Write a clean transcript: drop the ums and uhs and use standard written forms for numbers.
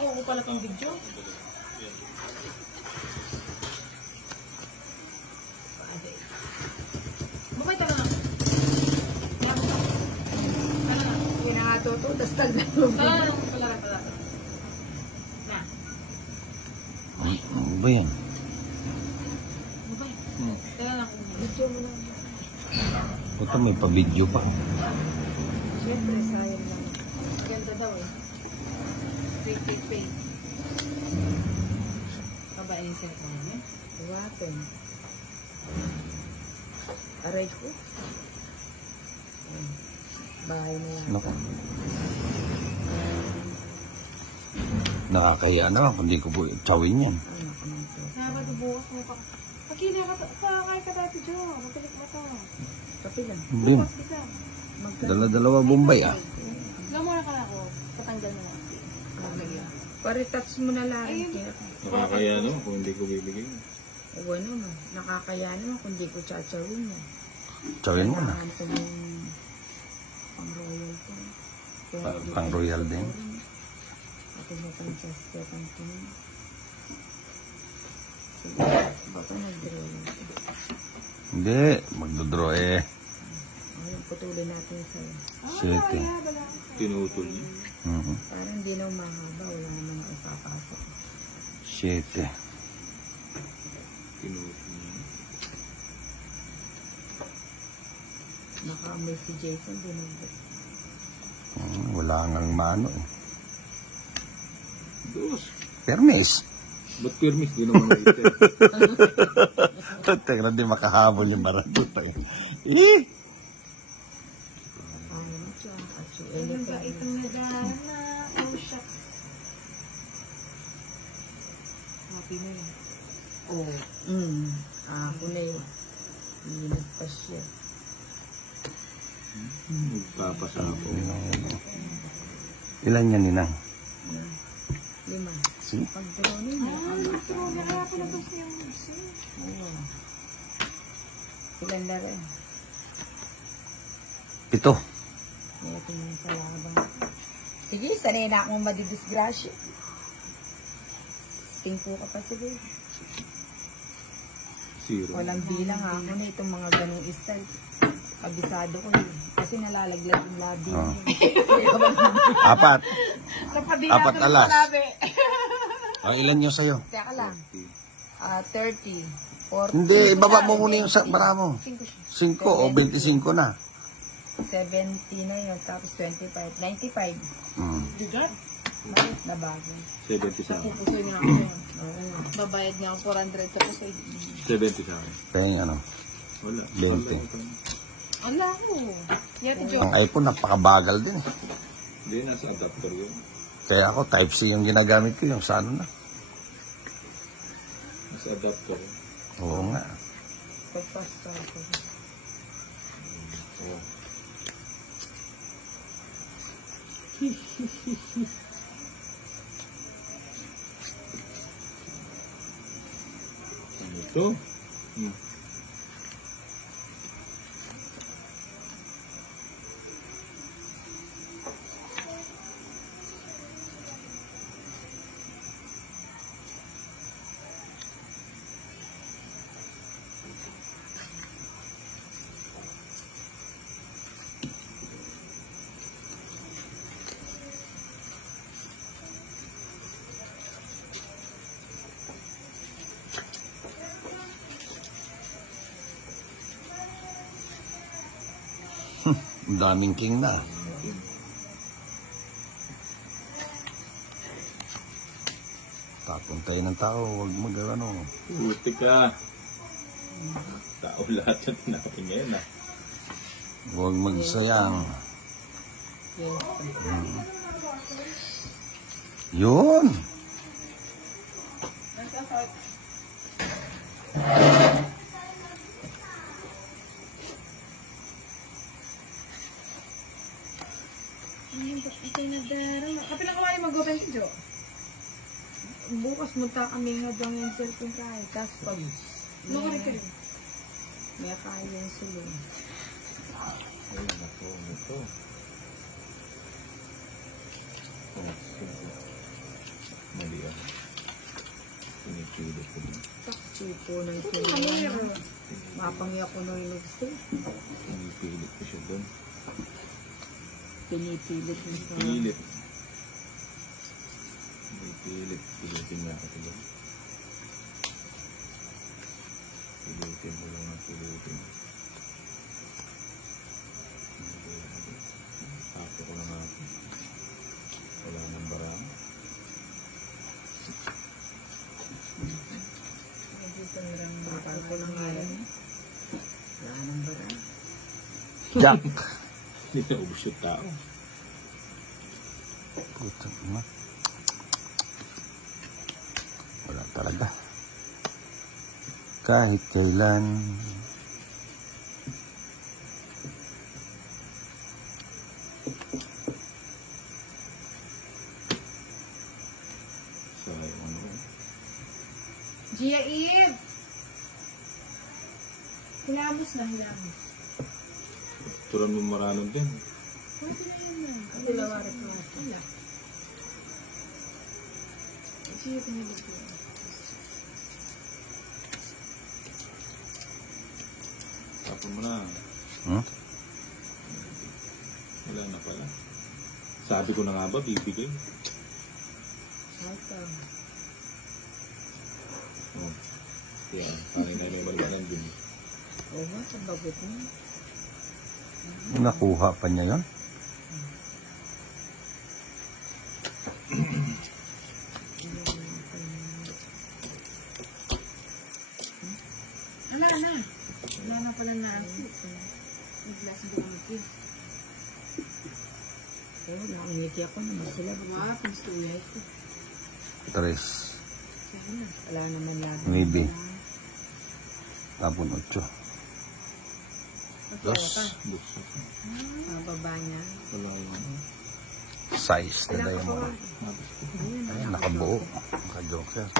nakuha pala tong video. Bukay ka na. Hindi na nga to, dastag na. Pala. Na. Ano ba yan? Bukay. Kaya lang. Video mo lang. Ito may pa-video pa. Siyempre, sayang lang. Ganda daw eh. Pay. Kabain yung cellphone niya. Iwaton. Aray ko. Bahay na yan. Naku. Nakakaya naman kung di ko po tsawin yan. Sabado bukas mo pa. Pagkina ka kahit ka dati dyan. Magkalik mo to. Kapi lang. Hindi. Dala-dalawa Bombay ah. Lang muna ka na ako. Patanggal mo lang. Pare-touch mo na lang. Nakakaya naman kung hindi ko bibigay. O ano mo, nakakaya naman kung di ko tsachawin mo. Tsawin mo na. Ito yung pang-royal ko. Pang-royal din. Ito mo pang Chester, pang king. Baka nag-draw lang. Hindi, magdodraw eh. Ayun, putulin natin sa'yo. Shit eh. Tinutol niya. Parang hindi na umahaba, wala naman na ipapasok. Shit eh. Tinutol niya. Naka-may si Jason, binubot. Wala ngang mano eh. Dos. Permis. Ba't permis? Di naman naite. Teka na di makahabol yung baratot eh. Ano siya? At yung Ano ba elephant. itong nadaan na? Oh, shucks. Happy na yun. Oo. Ako na yun. Init pa siya. Magpapasa ako. Ilan yan ninang? 5. See? Pag-draw ninyo. Pero nakaya ko labas niya yung musi. Oo. Ilan na rin. 7. May tingin sa labang. Sige, sanay na akong madidisgrasya. 5 ka pa sige. 0. Walang bilang ako na itong mga ganong style. Kabisado ko yun. Kasi nalalaglag yung labi. Oh. Niya. 4. 4 alas. O, ilan yung sa'yo? Teka lang. 30. 40. Hindi, ibaba mo muna yung sa bara mo. 5 5 o 25 na. 70 na yun. Tapos 25. 95. Bigat. Bakit na bago? 70 sa akin. Pupusoy niya ako yan. Oo. Babayad niya ako 400 sa pusoy. 70 sa akin. Kaya yung ano, Wala. 20. Ala ko. Yati Jo. Ang iPhone napakabagal din eh. Hindi, nasa adapter yun. Kaya ako Type-C yung ginagamit ko, yung sa ano na. Nasa adapter. Oo nga. Pagpasta ako. Oo. Ano ito? Ang daming king na. Tapuntay ng tao, huwag mag-ano. Puti ka. Tao lahat yung tinapin niya yun ah. Huwag magsayang. Yun. Ito na darang. Kapilang kawali mag-open si Jo. Bukas munta kami nga doon yung cellphone kahit. Tapos pag Nung ka rin. may kaya yung sulong. Ay, naku, ito. po ng kinain. Mapangi ako ng inugsi. Pinipilit ko siya doon. Pinipilit mo sa... Pilit. Pinipilit. Pilitin na ako doon. Pilitin mo lang ang pilitin. Tapo ko na nga ako. Wala nang barang. Medyo sa hirang bakal ko na nga yan. Wala nang bara. Jack! Hindi na ubus yung tao. Putang ina. Wala talaga. Kahit kailan. Sa ano. Gia Eve! Hilamos na, hilamos. Turan mo maranon din. Ang dilawarit mo ito. Gia, tumilog ko. Tapon mo na. Hmm? Wala na pala. Sabi ko na nga ba, bibigay. Ito. Oh. Yan. Kaya na may balikan din. Oo nga, sa bagot mo. Nakuha pa niya yun? Wala na. Wala na pala nasi. May glass ng bumiki. Oo, nakangiti ako naman sila. Wow, gusto niya ito. 3. Wala naman lahat. 9. Tapon 8. Dos. Buksan. Baba niya. Wala yung ano. Size na diamond. Tapos ko. Ay, nakabuo. Naka-joker.